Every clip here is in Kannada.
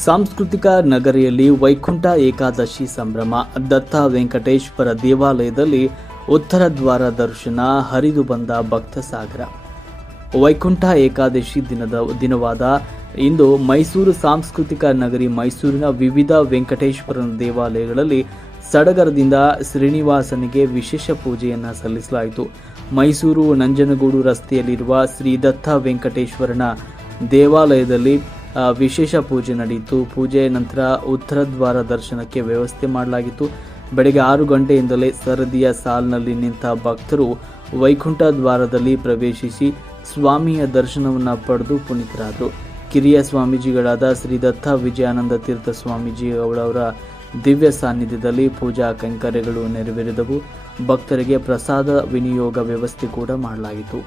ಸಾಂಸ್ಕೃತಿಕ ನಗರಿಯಲ್ಲಿ ವೈಕುಂಠ ಏಕಾದಶಿ ಸಂಭ್ರಮ. ದತ್ತ ವೆಂಕಟೇಶ್ವರ ದೇವಾಲಯದಲ್ಲಿ ಉತ್ತರ ದ್ವಾರ ದರ್ಶನ, ಹರಿದು ಬಂದ ಭಕ್ತ ಸಾಗರ. ವೈಕುಂಠ ಏಕಾದಶಿ ದಿನವಾದ ಇಂದು ಮೈಸೂರು ಸಾಂಸ್ಕೃತಿಕ ನಗರಿ ಮೈಸೂರಿನ ವಿವಿಧ ವೆಂಕಟೇಶ್ವರನ ದೇವಾಲಯಗಳಲ್ಲಿ ಸಡಗರದಿಂದ ಶ್ರೀನಿವಾಸನಿಗೆ ವಿಶೇಷ ಪೂಜೆಯನ್ನು ಸಲ್ಲಿಸಲಾಯಿತು. ಮೈಸೂರು ನಂಜನಗೂಡು ರಸ್ತೆಯಲ್ಲಿರುವ ಶ್ರೀ ದತ್ತ ವೆಂಕಟೇಶ್ವರನ ದೇವಾಲಯದಲ್ಲಿ ವಿಶೇಷ ಪೂಜೆ ನಡೆಯಿತು. ಪೂಜೆಯ ನಂತರ ಉತ್ತರ ದ್ವಾರ ದರ್ಶನಕ್ಕೆ ವ್ಯವಸ್ಥೆ ಮಾಡಲಾಗಿತ್ತು. ಬೆಳಗ್ಗೆ 6 ಗಂಟೆಯಿಂದಲೇ ಸರದಿಯ ಸಾಲಿನಲ್ಲಿ ನಿಂತ ಭಕ್ತರು ವೈಕುಂಠ ದ್ವಾರದಲ್ಲಿ ಪ್ರವೇಶಿಸಿ ಸ್ವಾಮಿಯ ದರ್ಶನವನ್ನು ಪಡೆದು ಪುನೀತರಾದರು. ಕಿರಿಯ ಸ್ವಾಮೀಜಿಗಳಾದ ಶ್ರೀ ದತ್ತ ವಿಜಯಾನಂದ ತೀರ್ಥ ಸ್ವಾಮೀಜಿ ಅವರ ದಿವ್ಯ ಸಾನ್ನಿಧ್ಯದಲ್ಲಿ ಪೂಜಾ ಕೈಂಕರ್ಯಗಳು ನೆರವೇರಿದವು. ಭಕ್ತರಿಗೆ ಪ್ರಸಾದ ವಿನಿಯೋಗ ವ್ಯವಸ್ಥೆ ಕೂಡ ಮಾಡಲಾಗಿತ್ತು.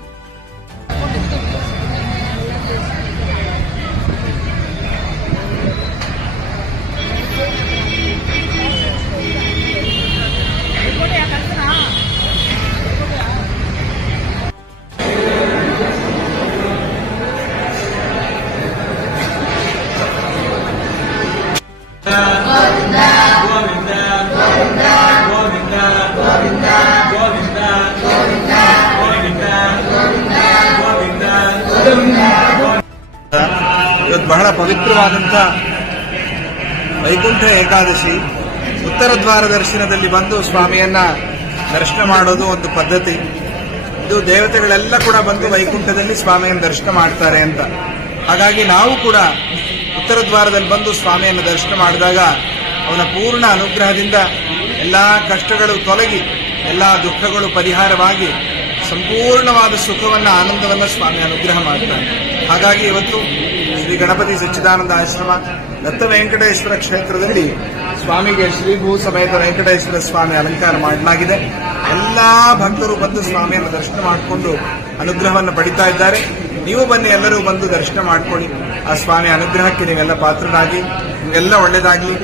ಇವತ್ತು ಬಹಳ ಪವಿತ್ರವಾದಂಥ ವೈಕುಂಠ ಏಕಾದಶಿ. ಉತ್ತರ ದ್ವಾರ ದರ್ಶನದಲ್ಲಿ ಬಂದು ಸ್ವಾಮಿಯನ್ನ ದರ್ಶನ ಮಾಡೋದು ಒಂದು ಪದ್ಧತಿ. ಇದು ದೇವತೆಗಳೆಲ್ಲ ಕೂಡ ಬಂದು ವೈಕುಂಠದಲ್ಲಿ ಸ್ವಾಮಿಯನ್ನು ದರ್ಶನ ಮಾಡ್ತಾರೆ ಅಂತ. ಹಾಗಾಗಿ ನಾವು ಕೂಡ ಉತ್ತರ ದ್ವಾರದಲ್ಲಿ ಬಂದು ಸ್ವಾಮಿಯನ್ನು ದರ್ಶನ ಮಾಡಿದಾಗ ಅವನ ಪೂರ್ಣ ಅನುಗ್ರಹದಿಂದ ಎಲ್ಲ ಕಷ್ಟಗಳು ತೊಲಗಿ ಎಲ್ಲ ದುಃಖಗಳು ಪರಿಹಾರವಾಗಿ ಸಂಪೂರ್ಣವಾದ ಸುಖವನ್ನ ಆನಂದವನ್ನ ಸ್ವಾಮಿ ಅನುಗ್ರಹ ಮಾಡ್ತಾನೆ. ಹಾಗಾಗಿ ಇವತ್ತು ಶ್ರೀ ಗಣಪತಿ ಸಚ್ಚಿದಾನಂದ ಆಶ್ರಮ ದತ್ತ ವೆಂಕಟೇಶ್ವರ ಕ್ಷೇತ್ರದಲ್ಲಿ ಸ್ವಾಮಿಗೆ ಶ್ರೀಭೂ ಸಮೇತ ವೆಂಕಟೇಶ್ವರ ಸ್ವಾಮಿ ಅಲಂಕಾರ ಮಾಡಲಾಗಿದೆ. ಎಲ್ಲಾ ಭಕ್ತರು ಬಂದು ಸ್ವಾಮಿಯನ್ನು ದರ್ಶನ ಮಾಡಿಕೊಂಡು ಅನುಗ್ರಹವನ್ನು ಪಡಿತಾ ಇದ್ದಾರೆ. ನೀವು ಬನ್ನಿ, ಎಲ್ಲರೂ ಬಂದು ದರ್ಶನ ಮಾಡಿಕೊಳ್ಳಿ. ಆ ಸ್ವಾಮಿ ಅನುಗ್ರಹಕ್ಕೆ ನೀವೆಲ್ಲ ಪಾತ್ರರಾಗಿ ನಿಮಗೆಲ್ಲ ಒಳ್ಳೆಯದಾಗಲಿ.